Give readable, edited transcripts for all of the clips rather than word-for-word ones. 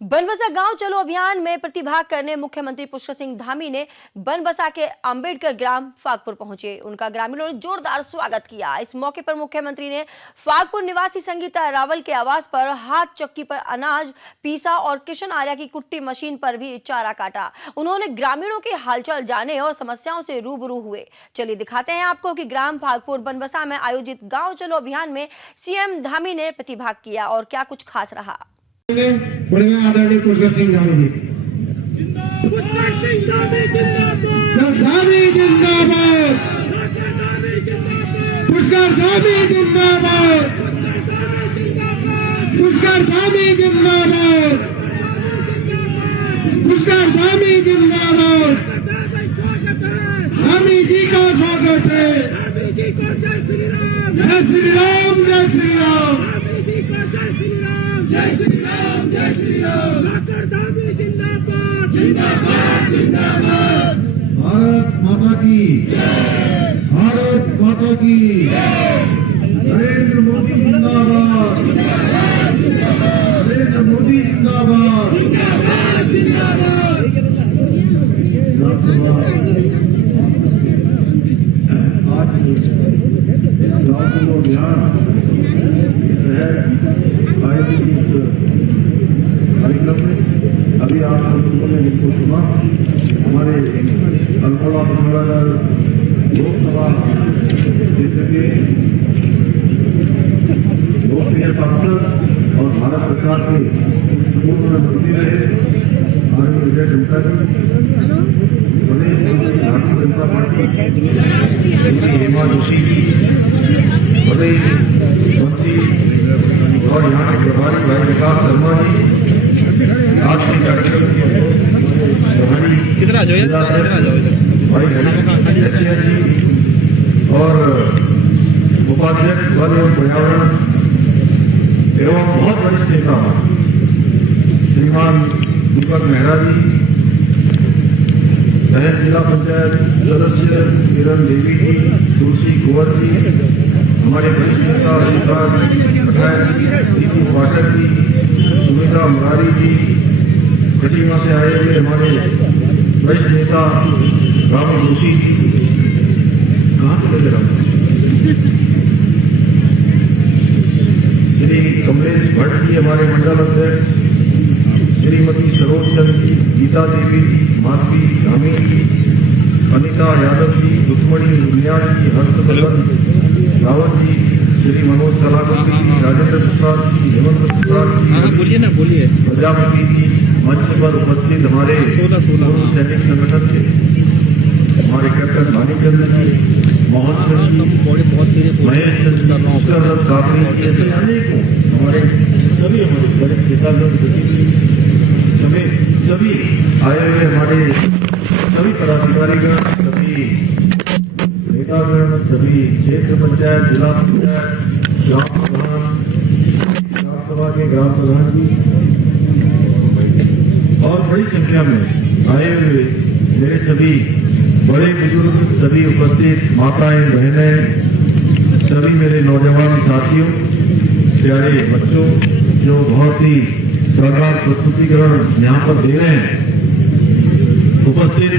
बनबसा गांव चलो अभियान में प्रतिभाग करने मुख्यमंत्री पुष्कर सिंह धामी ने बनबसा के अंबेडकर ग्राम फागपुर पहुंचे। उनका ग्रामीणों ने जोरदार स्वागत किया। इस मौके पर मुख्यमंत्री ने फागपुर निवासी संगीता रावल के आवास पर हाथ चक्की पर अनाज पीसा और किशन आर्या की कुट्टी मशीन पर भी चारा काटा। उन्होंने ग्रामीणों के हालचाल जाने और समस्याओं से रूबरू हुए। चलिए दिखाते हैं आपको कि ग्राम फागपुर बनबसा में आयोजित गाँव चलो अभियान में सीएम धामी ने प्रतिभाग किया और क्या कुछ खास रहा। आदरणीय पुष्कर सिंह धामी जी पुष्कर सिंह धामी जिंदाबाद, पुष्कर धामी जिंदाबाद, पुष्कर धामी जिंदाबाद, पुष्कर धामी जिंदाबाद। धामी जी का स्वागत है। धामी जी को जय श्री राम, जय श्री राम, जय श्री राम। धामी जी को जय श्री राम, जय श्री राम, जय श्री राम। डॉक्टर धामी जिंदाबाद, जिंदाबाद, जिंदाबाद। भारत माता की जय, भारत माता की जय। नरेंद्र मोदी जिंदाबाद, जिंदाबाद, जिंदाबाद। नरेंद्र मोदी जिंदाबाद, जिंदाबाद, जिंदाबाद। आज गाँव चलो अभियान आयोजित इस कार्यक्रम में अभी आप लोगों ने जिनको सुना, हमारे अल्मोड़ा पिथौरागढ़ लोकसभा क्षेत्र के लोकप्रिय सांसद और भारत सरकार के पूर्व मंत्री रहे आदरणीय विजय टमटा जी, प्रदेश मंत्री भारतीय जनता पार्टी हेमा जोशी जी, प्रदेश मंत्री और यहाँ के प्रभारी भाई विकास शर्मा जी, आज के कार्यक्रम के भाई हरीश जी और उपाध्यक्ष वन एवं पर्यावरण एवं बहुत वरिष्ठ नेता श्रीमान दीपक मेहरा जी, बहन जिला पंचायत सदस्य किरण देवी जी, तुलसी कुंवर जी, हमारे वरिष्ठ नेता हरिद्वार पठायत जी, दीपू पाठक जी, सुमित्रा मुरारी जी, कटिमा से आए हुए हमारे वरिष्ठ नेता राम जोशी जी, कहाँ से लगे राम, श्री कमलेश भट्ट जी हमारे मंडल अध्यक्ष, श्रीमती सरोज चंद जी, गीता देवी जी, माधवी धामी जी, अनिता यादव जी, रुक्मणी रुनिया जी, हर्षवर्धन रावत जी, श्री मनोज कलाकर्ती जी, राजेंद्र प्रसाद जी, हेमंत प्रसाद जी, बोलिए ना बोलिए, प्रजापति जी, मंच पर उपस्थित हमारे सैनिक संगठन के हमारे कैप्टन भानीचंद्र जी, मोहन जी, महेश चंद्र काबरी जैसे अनेकों हमारे सभी वरिष्ठ नेतागण सभी आए हुए हमारे सभी पदाधिकारीगण, सभी नेतागण, सभी क्षेत्र पंचायत, जिला पंचायत, ग्राम प्रधान, ग्राम सभा के ग्राम प्रधान जी और बड़ी संख्या में आए हुए मेरे सभी बड़े बुजुर्ग, सभी उपस्थित माताएं, बहनें, सभी मेरे नौजवान साथियों, प्यारे बच्चों जो बहुत ही शानदार प्रस्तुतिकरण यहाँ पर दे रहे हैं, उपस्थित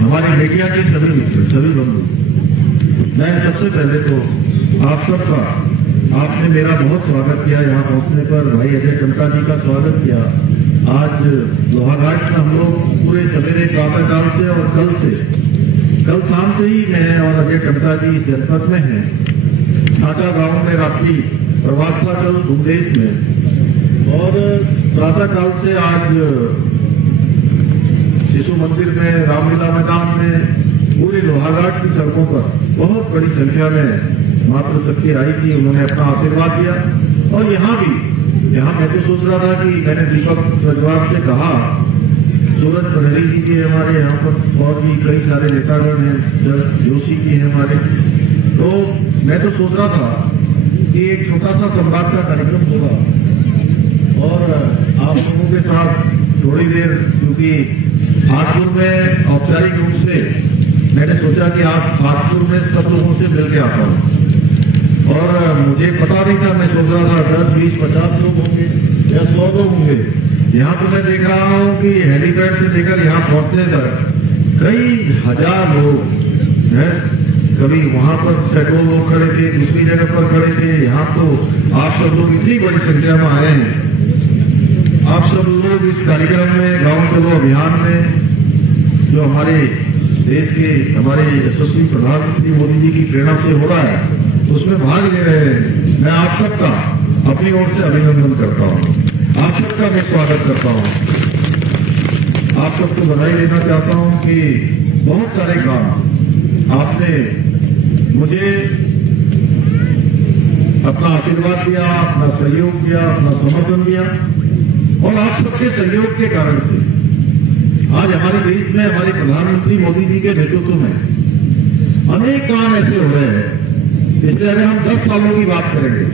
हमारे मीडिया के सभी मित्र, सभी बंधु, मैं सबसे पहले तो आप सबका, आपने मेरा बहुत स्वागत किया। यहाँ पहुंचने पर भाई अजय टमटा जी का स्वागत किया। आज लोहाघाट में हम लोग पूरे सवेरे प्रातः काल से और कल शाम से ही मैं और अजय टमटा जी जनपद में हैं। ढाका गांव में रात्रि प्रवास था कल बुंदेश में, और प्रातः काल से आज शिशु मंदिर में, रामलीला मैदान में, पूरे लोहाघाट की सड़कों पर बहुत बड़ी संख्या में मातृशक्ति आई थी। उन्होंने अपना आशीर्वाद दिया। और यहाँ मैं तो सोच रहा था कि मैंने दीपक प्रज्वाल से कहा, सूरज पहरी जी के हमारे यहाँ पर और भी कई सारे नेतागण हैं, जोशी जी हैं हमारे, तो मैं तो सोच रहा था कि एक छोटा सा संवाद का कार्यक्रम होगा और आप लोगों के साथ थोड़ी देर, क्योंकि फागपुर में औपचारिक रूप से मैंने सोचा कि आज फागपुर में सब लोगों से मिल के आता हूँ, और मुझे पता नहीं था, मैं सोच रहा था 10, 20, 50 लोग होंगे या 100 लोग होंगे, यहाँ तो मैं देख रहा हूँ कि हेलीपैड से लेकर यहाँ पहुंचने तक कई हजार लोग हैं। कभी वहां पर सैकड़ों लोग खड़े थे, दूसरी जगह पर खड़े थे। यहाँ तो आप सब लोग इतनी बड़ी संख्या में आए हैं। आप सब लोग इस कार्यक्रम में, गांव चलो अभियान में, जो हमारे देश के हमारे यशस्वी प्रधानमंत्री मोदी जी की प्रेरणा से हो रहा है, उसमें भाग ले रहे हैं। मैं आप सबका अपनी ओर से अभिनंदन करता हूँ, आप सबका मैं स्वागत करता हूँ। आप सबको बधाई देना चाहता हूँ कि बहुत सारे काम आपने मुझे अपना आशीर्वाद दिया, अपना सहयोग दिया, अपना समर्थन दिया, और आप सबके सहयोग के कारण से आज हमारे देश में हमारे प्रधानमंत्री मोदी जी के नेतृत्व में अनेक काम ऐसे हो रहे हैं। इसलिए अगर हम 10 सालों की बात करेंगे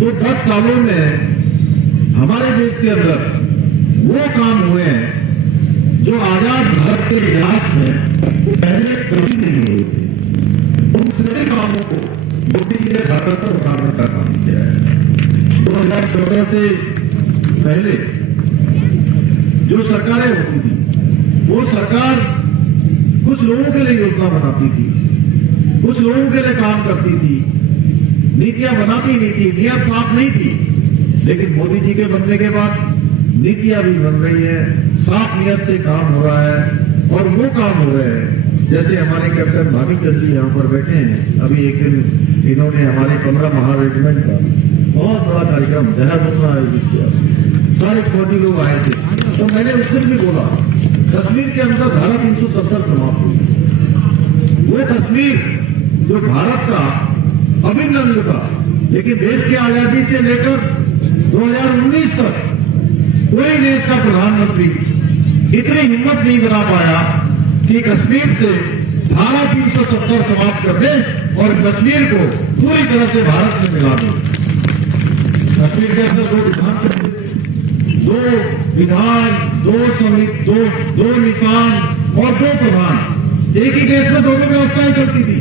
तो 10 सालों में हमारे देश के अंदर वो काम हुए हैं जो आजाद भारत के इतिहास में पहले कभी नहीं हुए थे। उन सभी कामों को मोदी जी ने धरातल पर उतारने का काम किया है। 2014 से पहले जो सरकारें होती थी, वो सरकार कुछ लोगों के लिए योजना बनाती थी, कुछ लोगों के लिए काम करती थी, नीतियां बनाती नहीं थी, नीयत साफ नहीं थी। लेकिन मोदी जी के बनने के बाद नीतियां भी बन रही है, साफ नीयत से काम हो रहा है, और वो काम हो रहे हैं जैसे हमारे कैप्टन भामीचंद जी यहाँ पर बैठे हैं। अभी एक दिन इन्होंने हमारे 15 महा रेजिमेंट का बहुत बड़ा कार्यक्रम देहरादून में आयोजित किया, सारे फौजी लोग आए थे। तो मैंने उस दिन भी बोला, कश्मीर के अंदर धारा 370 समाप्त हुई। वो कश्मीर जो भारत का अभिन्न अंग था, लेकिन देश की आजादी से लेकर 2019 तक कोई देश का प्रधानमंत्री इतनी हिम्मत नहीं बना पाया कि कश्मीर से धारा 370 समाप्त कर दे और कश्मीर को पूरी तरह से भारत से मिला दे। कश्मीर के अंदर दो विधान, दो निशान और 2 प्रधान, एक ही देश में 2 व्यवस्थाएं चलती थी।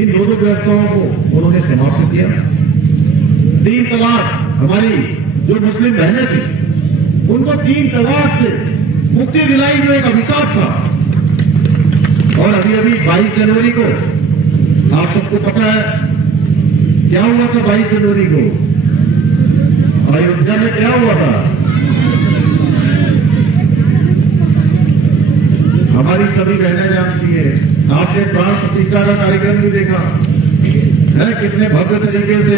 इन 2 व्यवस्थाओं को उन्होंने समाप्त किया। 3 तलाक, हमारी जो मुस्लिम बहनें थी उनको 3 तलाक से मुक्ति दिलाई, जो एक अभिशाप था। और अभी 22 जनवरी को आप सबको पता है क्या हुआ था। 22 जनवरी को अयोध्या में क्या हुआ था? हमारी सभी बहनें जानती है। आपने प्राण प्रतिष्ठा का कार्यक्रम भी देखा है, कितने भव्य तरीके से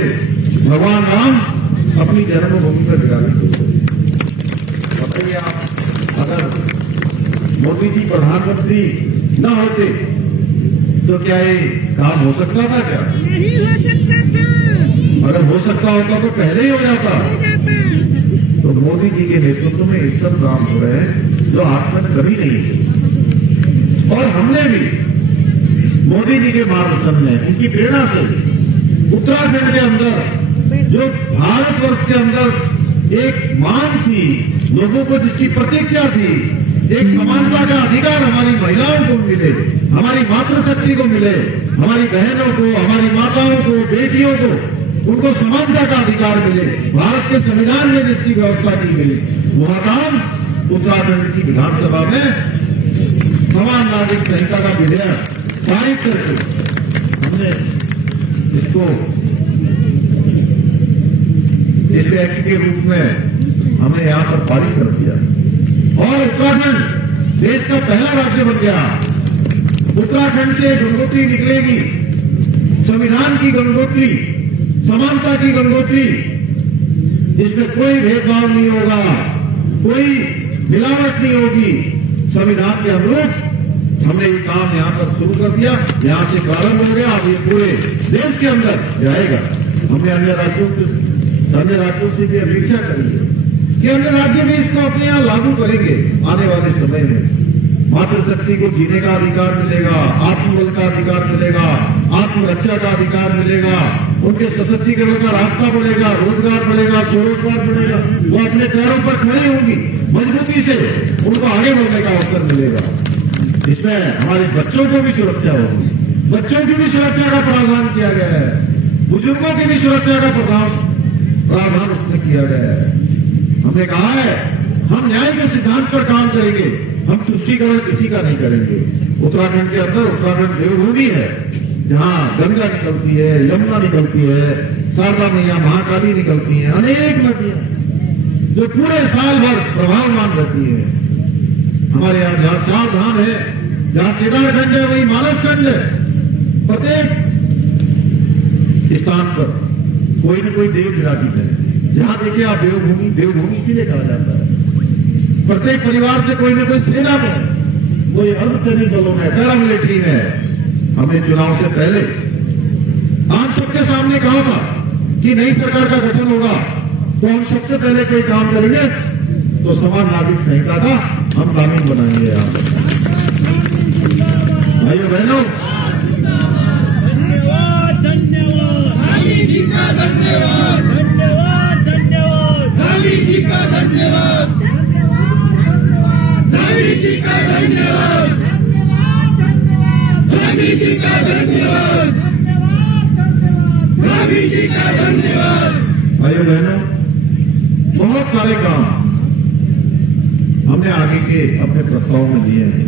भगवान राम अपनी जन्मभूमि पर विराजित हुए। बताइए आप, अगर मोदी जी प्रधानमंत्री न होते तो क्या ये काम हो सकता था? क्या नहीं हो सकता था। अगर हो सकता होता तो पहले ही हो जाता। तो मोदी जी के नेतृत्व में इस सब काम हो रहे हैं जो आज तक कभी नहीं थे। और हमने भी मोदी जी के मार्गदर्शन में, उनकी प्रेरणा से उत्तराखंड के अंदर, जो भारतवर्ष के अंदर एक मांग थी, लोगों को जिसकी प्रतीक्षा थी, एक समानता का अधिकार हमारी महिलाओं को मिले, हमारी मातृशक्ति को मिले, हमारी बहनों को, हमारी माताओं को, बेटियों को, उनको समानता का अधिकार मिले, भारत के संविधान में जिसकी व्यवस्था की गई, वह काम उत्तराखंड की विधानसभा में समान नागरिक संहिता का विधेयक पारित करके हमने इसको इस एक्ट के रूप में हमने यहाँ पर पारित कर दिया। और उत्तराखंड देश का पहला राज्य बन गया। उत्तराखंड से गंगोत्री निकलेगी, संविधान की गंगोत्री, समानता की गंगोत्री, जिसमें कोई भेदभाव नहीं होगा, कोई मिलावट नहीं होगी। संविधान के अनुरूप हमने ये काम यहाँ पर शुरू कर दिया, यहाँ से प्रारंभ हो गया, अब ये पूरे देश के अंदर जाएगा। हमने अन्य राज्यों से भी अपेक्षा करी है कि अन्य राज्य भी इसको अपने यहाँ लागू करेंगे। आने वाले समय में मातृशक्ति को जीने का अधिकार मिलेगा, आत्मबल का अधिकार मिलेगा, आत्मरक्षा का अधिकार मिलेगा, उनके सशक्तिकरण का रास्ता बढ़ेगा, रोजगार बढ़ेगा, स्वरोजगार बढ़ेगा, वो अपने पैरों पर खड़े होंगी, मजबूती से उनको आगे बढ़ने का अवसर मिलेगा। इसमें हमारे बच्चों को भी सुरक्षा होगी, बच्चों की भी सुरक्षा का प्रावधान किया गया है, बुजुर्गों की भी सुरक्षा का प्रावधान उसमें किया गया है। हमने कहा है हम न्याय के सिद्धांत पर काम करेंगे, हम तुष्टीकरण किसी का नहीं करेंगे। उत्तराखंड के अंदर उत्तराखंड देवभूमि है, जहाँ गंगा निकलती है, यमुना निकलती है, शारदा मैया, महाकाली निकलती है, अनेक नदियां जो पूरे साल भर प्रभावमान रहती है। हमारे यहाँ जहाँ चार धाम है, जहाँ केदारखंड है, वही मानसखंड है। प्रत्येक स्थान पर कोई न कोई देव विराजित है। जहाँ देखिए आप देवभूमि, देवभूमि इसीलिए कहा जाता है। प्रत्येक परिवार से कोई न कोई सेना में, कोई अर्धसैनिक बलों में, पैरामिलिट्री में। हमने चुनाव से पहले आप सबके सामने कहा था कि नई सरकार का गठन होगा तो हम सबसे पहले कोई काम करेंगे तो समान नागरिक संहिता का हम कानून बनाएंगे। यहाँ भाइयों बहनों, धन्यवाद धन्यवाद मोदी जी का धन्यवाद, धन्यवाद धन्यवाद मोदी जी का धन्यवाद, मोदी जी का धन्यवाद, मोदी जी का धन्यवाद, मोदी जी का धन्यवाद। भाइयों बहनों, बहुत सारे काम हमने आगे के अपने प्रस्ताव में लिए हैं।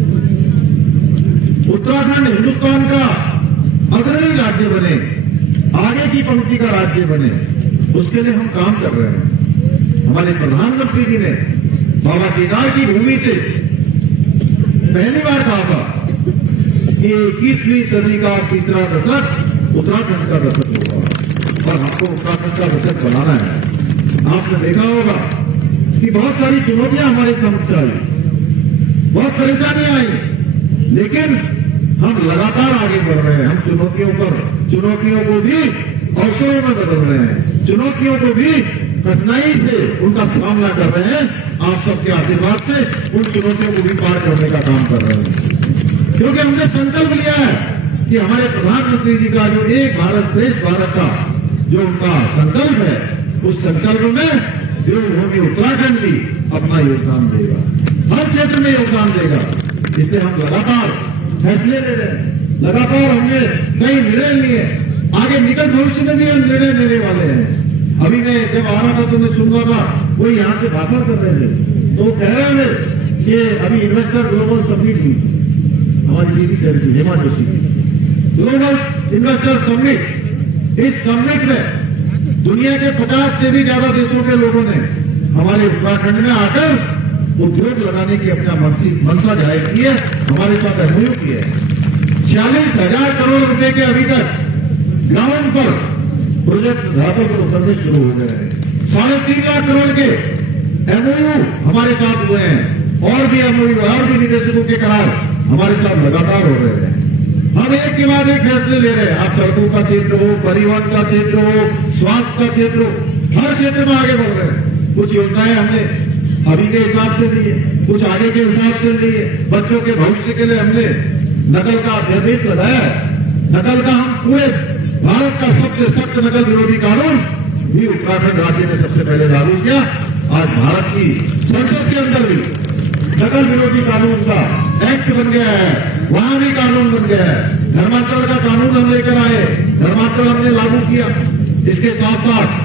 उत्तराखंड हिंदुस्तान का अग्रणी राज्य बने, आगे की पंक्ति का राज्य बने, उसके लिए हम काम कर रहे हैं। हमारे प्रधानमंत्री जी ने बाबा केदार की भूमि से पहली बार कहा था कि 21वीं सदी का तीसरा दशक उत्तराखंड का दशक होगा और हमको उत्तराखंड का दशक बनाना है। आपने देखा होगा कि बहुत सारी चुनौतियां हमारे समक्ष आई, बहुत परेशानियां आई, लेकिन हम लगातार आगे बढ़ रहे हैं। हम चुनौतियों को भी अवसरों में बदल रहे हैं, चुनौतियों को भी कठिनाई से उनका सामना कर रहे हैं। आप सबके आशीर्वाद से उन चुनौतियों को भी पार करने का काम कर रहे हैं, क्योंकि हमने संकल्प लिया है कि हमारे प्रधानमंत्री जी का जो एक भारत श्रेष्ठ भारत का जो उनका संकल्प है, उस संकल्प में देवभूमि उत्तराखंड भी अपना योगदान देगा, हर क्षेत्र में योगदान देगा। इसलिए हम लगातार फैसले ले रहे हैं, लगातार हमने कई निर्णय लिए, आगे निकट भविष्य में भी हम निर्णय लेने वाले हैं। अभी मैं जब आ रहा था तो मैं सुन रहा था, वो यहाँ से भाषण कर रहे थे, तो वो कह रहे थे कि अभी इन्वेस्टर ग्लोबल समिट हुई, हमारी दीदी कह रही थी, हेमा जोशी की ग्लोबल इन्वेस्टर समिट। इस समिट में दुनिया के 50 से भी ज्यादा देशों के लोगों ने हमारे उत्तराखंड में आकर उद्योग लगाने की अपना मंशा जाहिर की है, हमारे साथ एमओयू की है। 46,000 करोड़ रुपए के अभी तक ग्राउंड पर प्रोजेक्ट धरातल पर उतरने शुरू हो गए हैं। 3.5 लाख करोड़ के एमओयू हमारे साथ हुए हैं, और भी एमओयू और भी निवेशकों के करार हमारे साथ लगातार हो रहे हैं। हम एक के बाद एक फैसले ले रहे हैं। आप सड़कों का क्षेत्र हो, परिवहन का क्षेत्र हो, स्वास्थ्य का क्षेत्र हो, हर क्षेत्र में आगे बढ़ रहे हैं। कुछ योजनाएं हमने अभी के हिसाब से लिए, कुछ आगे के हिसाब से लिए। बच्चों के भविष्य के लिए हमने नकल का अध्यादेश लगाया है। नकल का हम पूरे भारत का सबसे सख्त नकल विरोधी कानून भी उत्तराखंड राज्य ने सबसे पहले लागू किया। आज भारत की संसद के अंदर भी नकल विरोधी कानून का एक्ट बन गया है, वहां भी कानून बन गया है। धर्मांतरण का कानून हम लेकर आए, धर्मांतरण हमने लागू किया। इसके साथ साथ